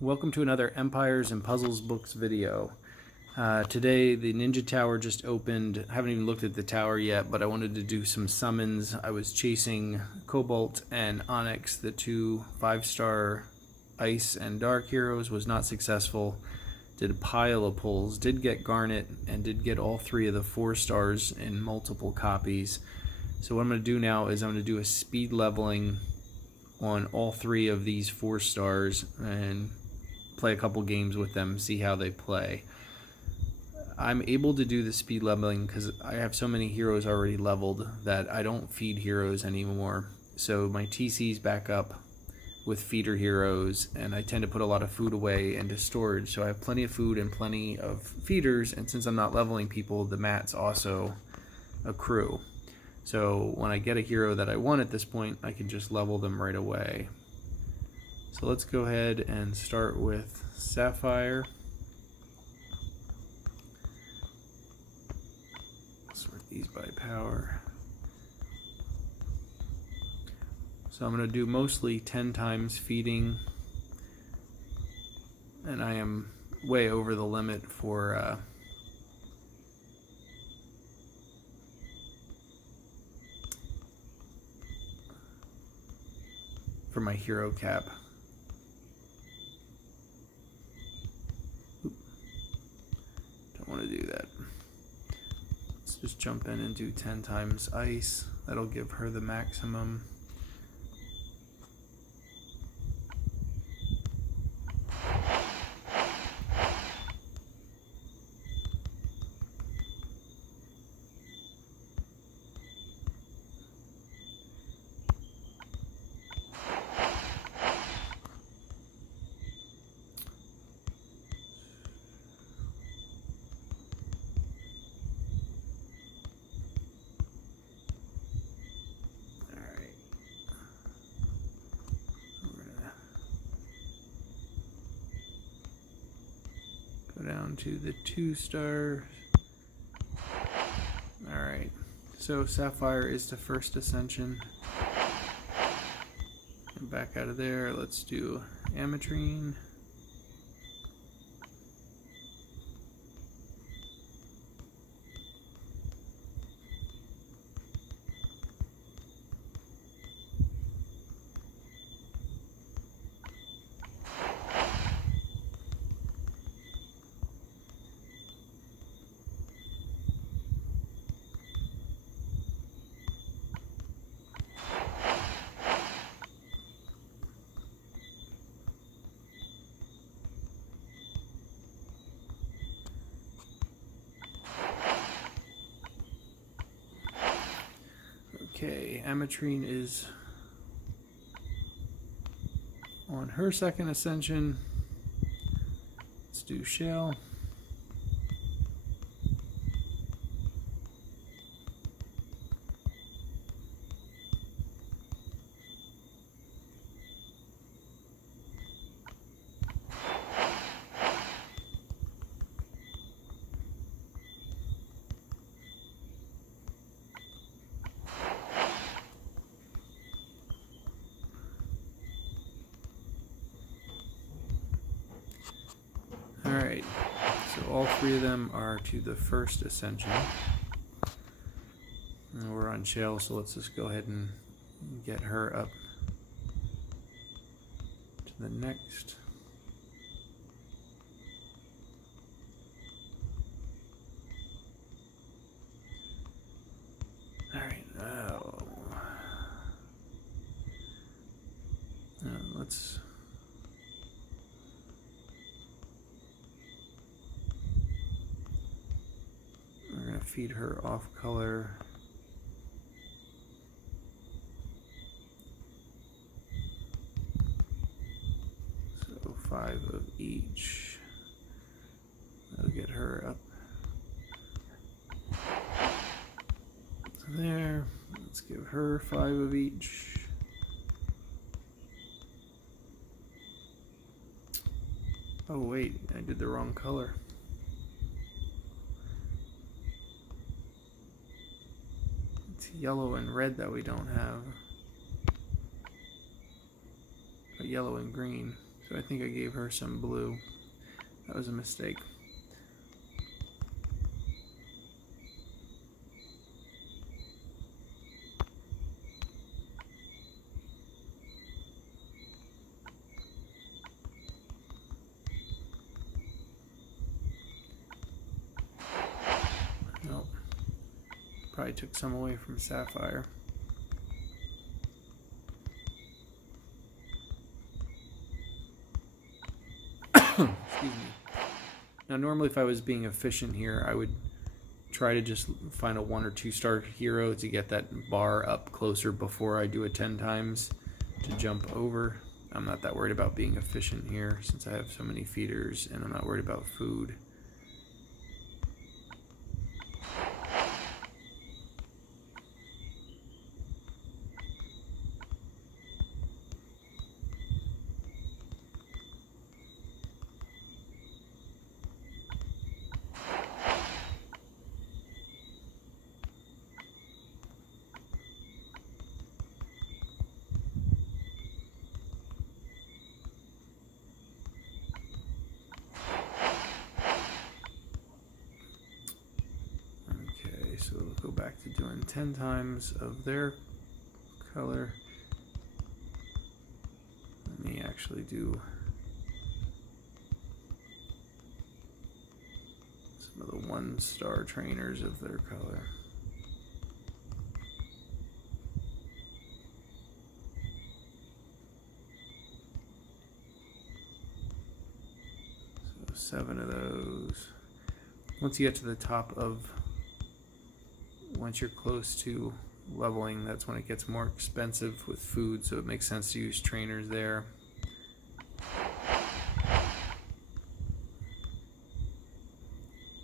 Welcome to another Empires and Puzzles Books video. Today the Ninja Tower just opened. I haven't even looked at the tower yet, but I wanted to do some summons. I was chasing Cobalt and Onyx, the two 5-star Ice and Dark heroes. Was not successful. Did a pile of pulls. Did get Garnet and did get all 3 of the 4 stars in multiple copies. So what I'm going to do now is I'm going to do a speed leveling on all 3 of these 4 stars and play a couple games with them, see how they play. I'm able to do the speed leveling because I have so many heroes already leveled that I don't feed heroes anymore. So my TC's back up with feeder heroes, and I tend to put a lot of food away into storage. So I have plenty of food and plenty of feeders, and since I'm not leveling people, the mats also accrue. So when I get a hero that I want at this point, I can just level them right away. So let's go ahead and start with Sapphire. Sort these by power. So I'm going to do mostly 10 times feeding, and I am way over the limit for my hero cap. Don't want to do that. Let's just jump in and do 10 times ice. That'll give her the maximum. Down to the 2 stars. Alright, so Sapphire is the first ascension. And back out of there, let's do Ametrine. Okay, Ametrine is on her second ascension. Let's do Shale. Alright, so all 3 of them are to the first ascension. And we're on Shale, so let's just go ahead and get her up to the next. Alright, let's... We're going to feed her off color. So 5 of each. That'll get her up there. Let's give her 5 of each. Oh wait, I did the wrong color. It's yellow and red that we don't have. But yellow and green. So I think I gave her some blue. That was a mistake. Nope. Probably took some away from Sapphire. Excuse me. Now normally if I was being efficient here, I would try to just find a 1 or 2 star hero to get that bar up closer before I do it 10 times to jump over. I'm not that worried about being efficient here since I have so many feeders, and I'm not worried about food. So we'll go back to doing 10 times of their color. Let me actually do some of the 1 star trainers of their color. So 7 of those. Once you get to the top of, once you're close to leveling, that's when it gets more expensive with food, so it makes sense to use trainers there.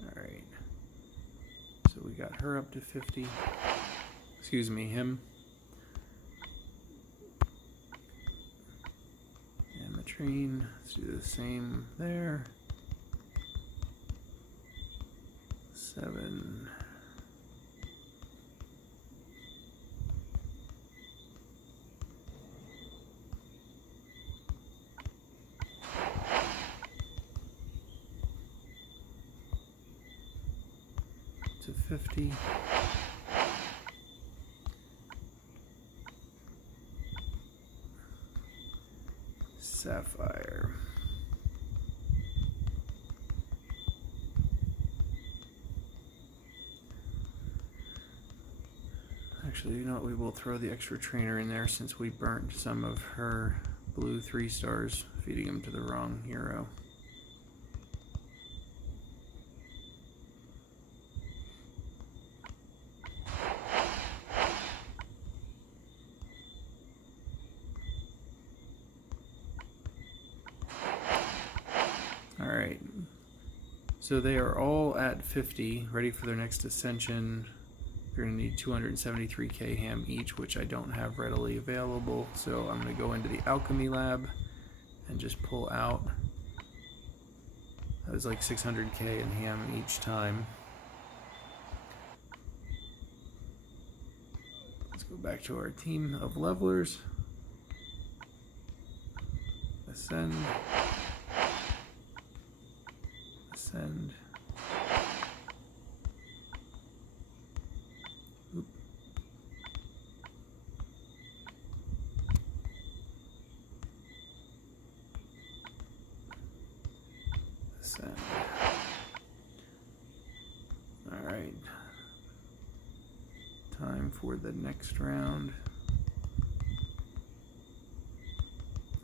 Alright, so we got her up to 50. Excuse me, him. And the train, let's do the same there. 7. To 50. Sapphire. Actually, you know what? We will throw the extra trainer in there since we burnt some of her blue 3 stars, feeding them to the wrong hero. Alright, so they are all at 50, ready for their next ascension. You're going to need 273k ham each, which I don't have readily available, so I'm going to go into the alchemy lab and just pull out. That was like 600k in ham each time. Let's go back to our team of levelers. Ascend. Ascend. Oop. Ascend. Alright. Time for the next round.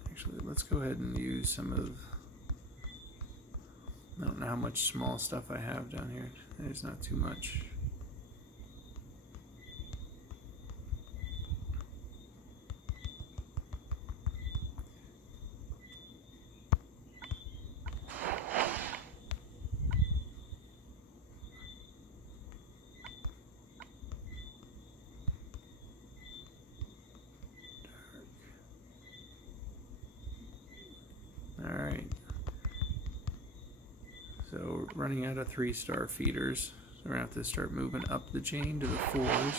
Actually, let's go ahead and use some of... I don't know how much small stuff I have down here. There's not too much. All right. So running out of 3-star feeders. So we're gonna have to start moving up the chain to the 4s.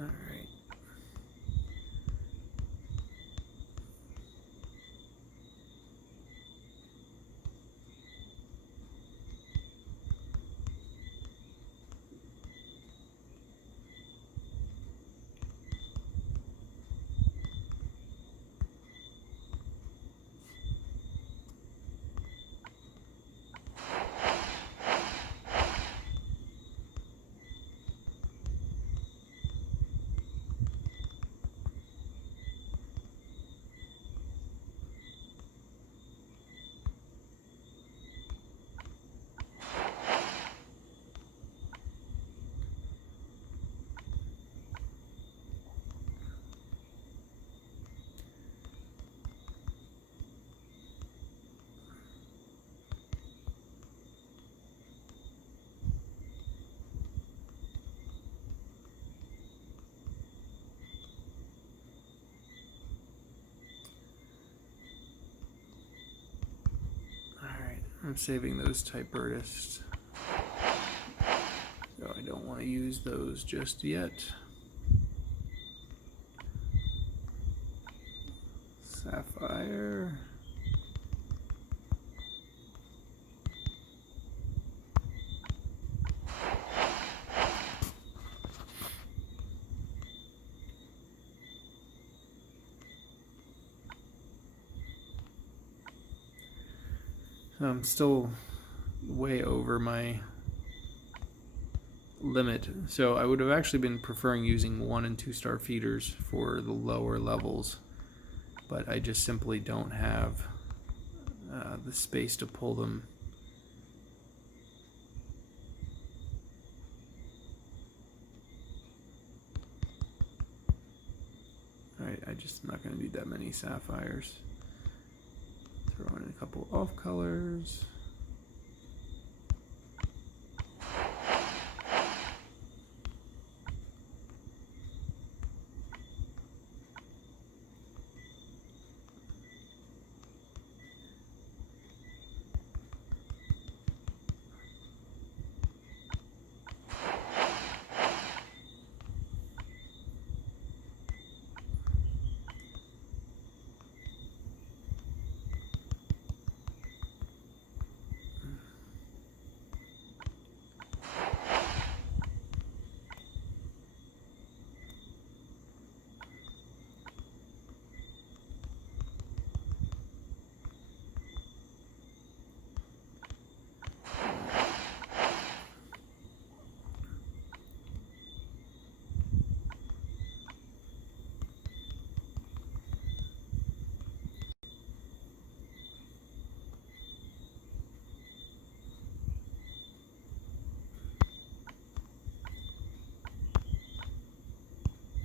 All right. I'm saving those type artists, so I don't want to use those just yet. Sapphire. I'm still way over my limit, so I would have actually been preferring using 1 and 2 star feeders for the lower levels, but I just simply don't have the space to pull them. Alright, I just not going to need that many sapphires. Throw in a couple off colors.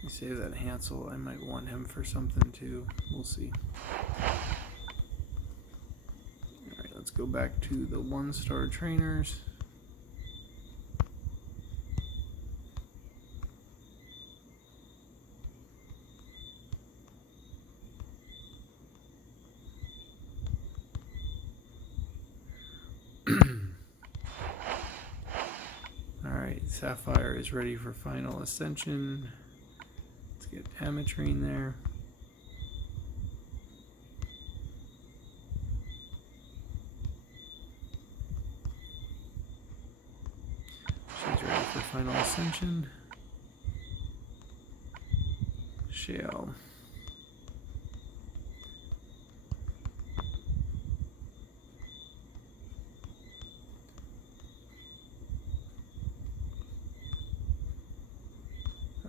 Save that Hansel. I might want him for something too. We'll see. Alright, let's go back to the 1 star trainers. Alright, Sapphire is ready for final ascension. Let's get Ametrine there. She's ready for final ascension. Shale.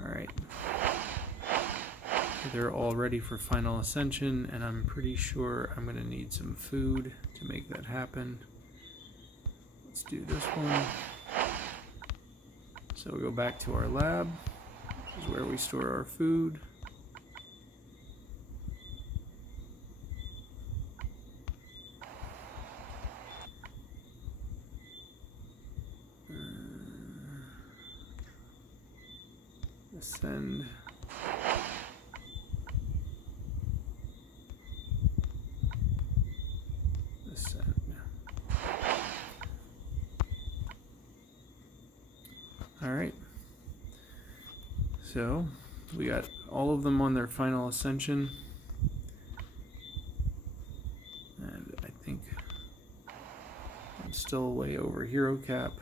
Alright. They're all ready for final ascension, and I'm pretty sure I'm going to need some food to make that happen. Let's do this one. So we'll go back to our lab, which is where we store our food. Ascend. Ascend. All right. So we got all of them on their final ascension. And I think I'm still way over Hero Cap.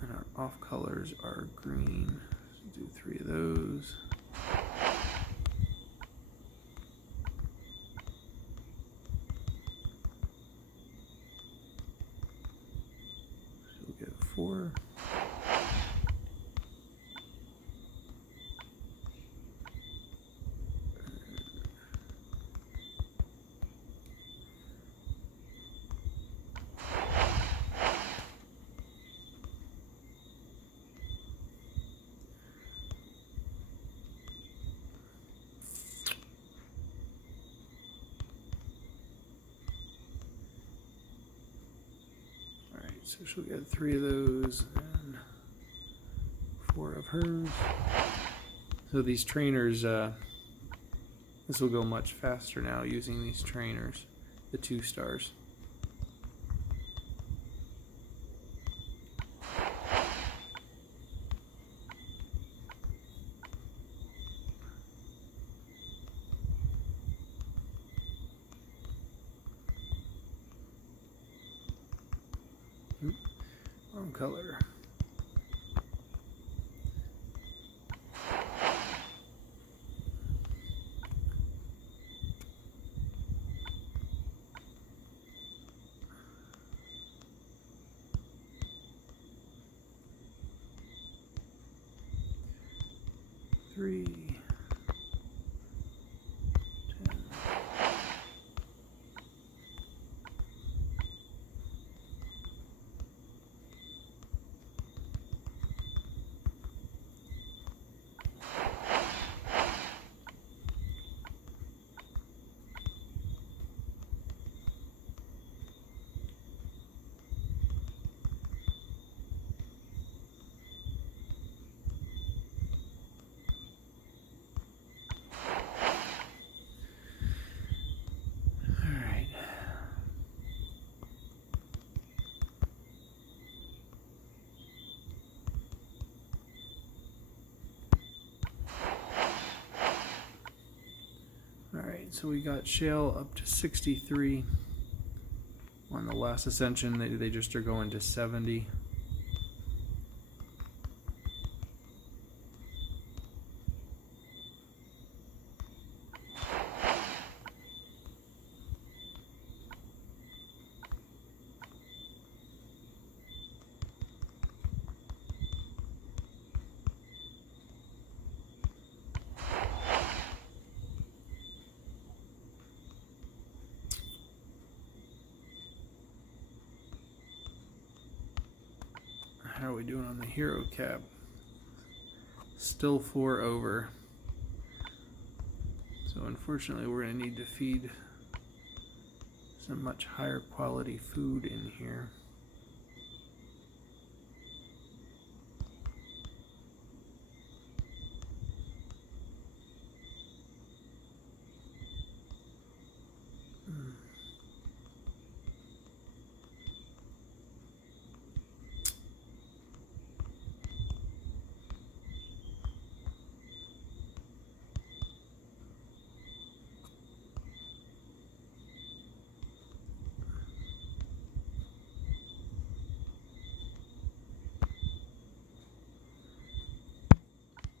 And our off colors are green. So do 3 of those. So we'll get 4. So she'll get 3 of those and 4 of hers. So these trainers, this will go much faster now using these trainers, the 2 stars. Wrong color. Three. 10. Alright, so we got Shale up to 63. On the last ascension, they just are going to 70. How are we doing on the Hero Cap? Still 4 over. So unfortunately we're going to need to feed some much higher quality food in here.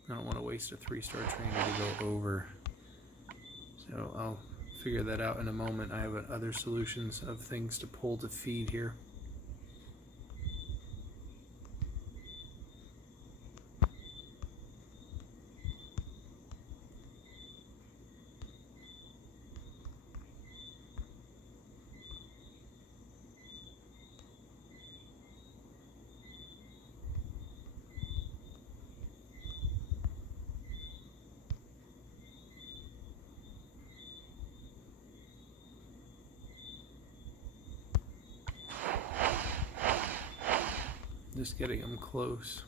I don't want to waste a 3-star trainer to go over. So I'll figure that out in a moment. I have other solutions of things to pull to feed here. Just getting them close.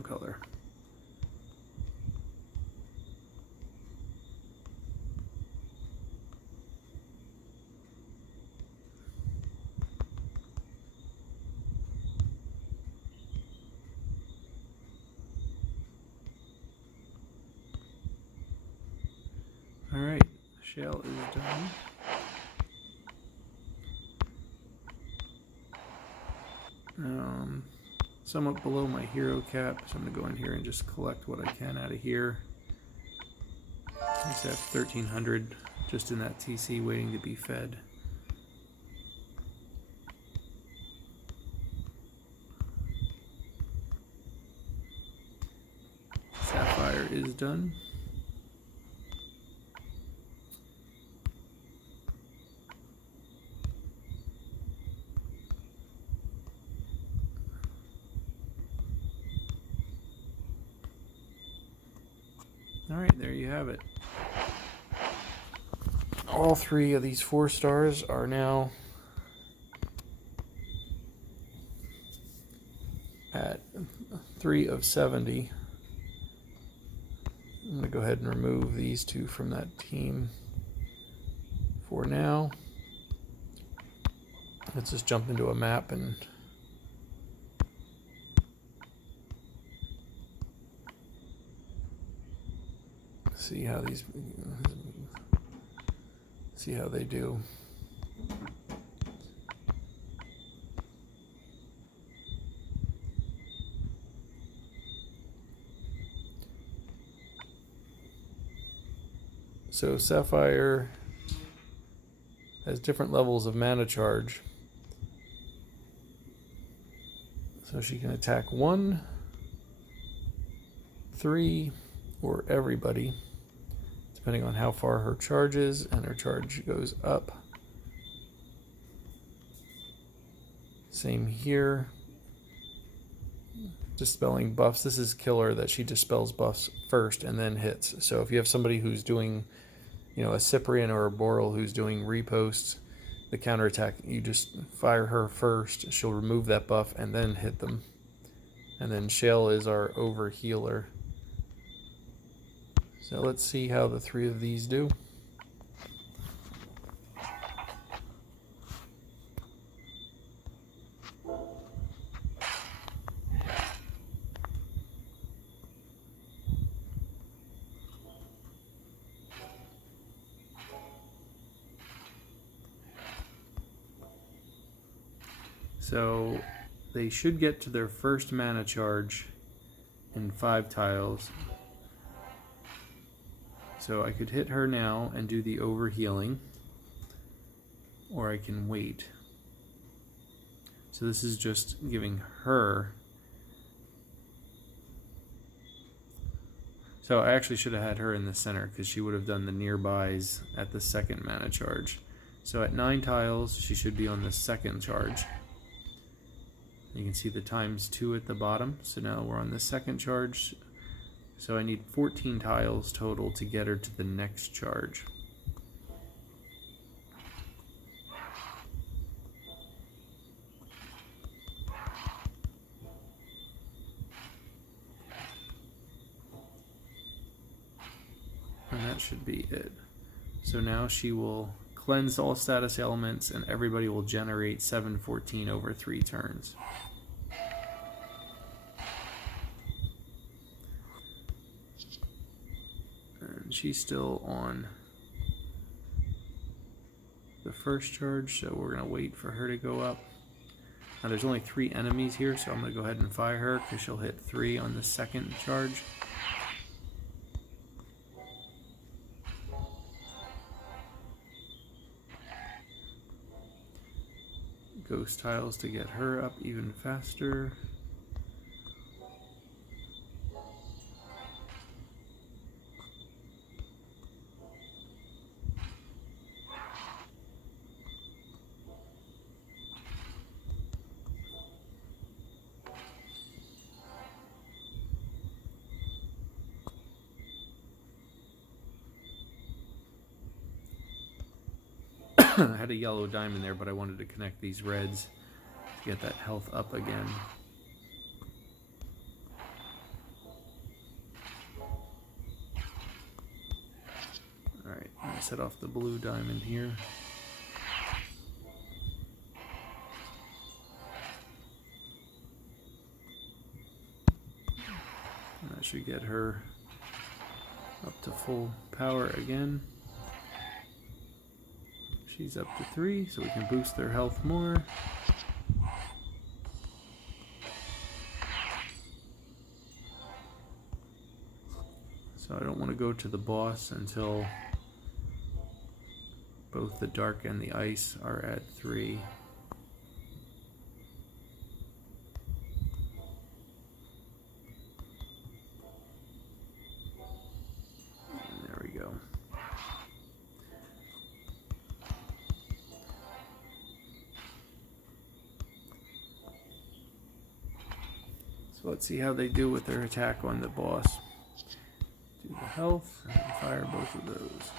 wrong color. All right, shell is done. Somewhat below my hero cap, so I'm going to go in here and just collect what I can out of here. I just have 1,300 just in that TC waiting to be fed. Sapphire is done. All right, there you have it. All three of these 4 stars are now at 3 of 70. I'm going to go ahead and remove these 2 from that team for now. Let's just jump into a map and see how they do. So Sapphire has different levels of mana charge. So she can attack 1, 3, or everybody, depending on how far her charge is, and her charge goes up. Same here. Dispelling buffs. This is killer that she dispels buffs first and then hits. So if you have somebody who's doing, a Cyprian or a Boral who's doing reposts, the counterattack, you just fire her first. She'll remove that buff and then hit them. And then Shale is our over healer. So let's see how the 3 of these do. So they should get to their first mana charge in 5 tiles. So I could hit her now and do the overhealing, or I can wait. So this is just giving her. So I actually should have had her in the center because she would have done the nearbys at the second mana charge. So at 9 tiles, she should be on the second charge. You can see the ×2 at the bottom. So now we're on the second charge. So I need 14 tiles total to get her to the next charge. And that should be it. So now she will cleanse all status elements and everybody will generate 714 over 3 turns. And she's still on the first charge, so we're going to wait for her to go up. Now there's only 3 enemies here, so I'm going to go ahead and fire her because she'll hit 3 on the second charge. Ghost tiles to get her up even faster. I had a yellow diamond there, but I wanted to connect these reds to get that health up again. set off the blue diamond here. And that should get her up to full power again. She's up to 3, so we can boost their health more. So I don't want to go to the boss until both the dark and the ice are at 3. And there we go. So let's see how they do with their attack on the boss. Do the health and fire both of those.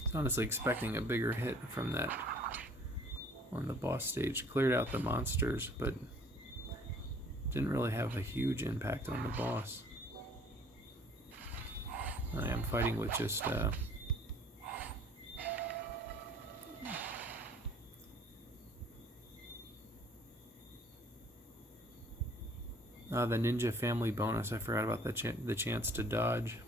I was honestly expecting a bigger hit from that on the boss stage. Cleared out the monsters, but didn't really have a huge impact on the boss. I am fighting with just the Ninja Family bonus. I forgot about the chance to dodge.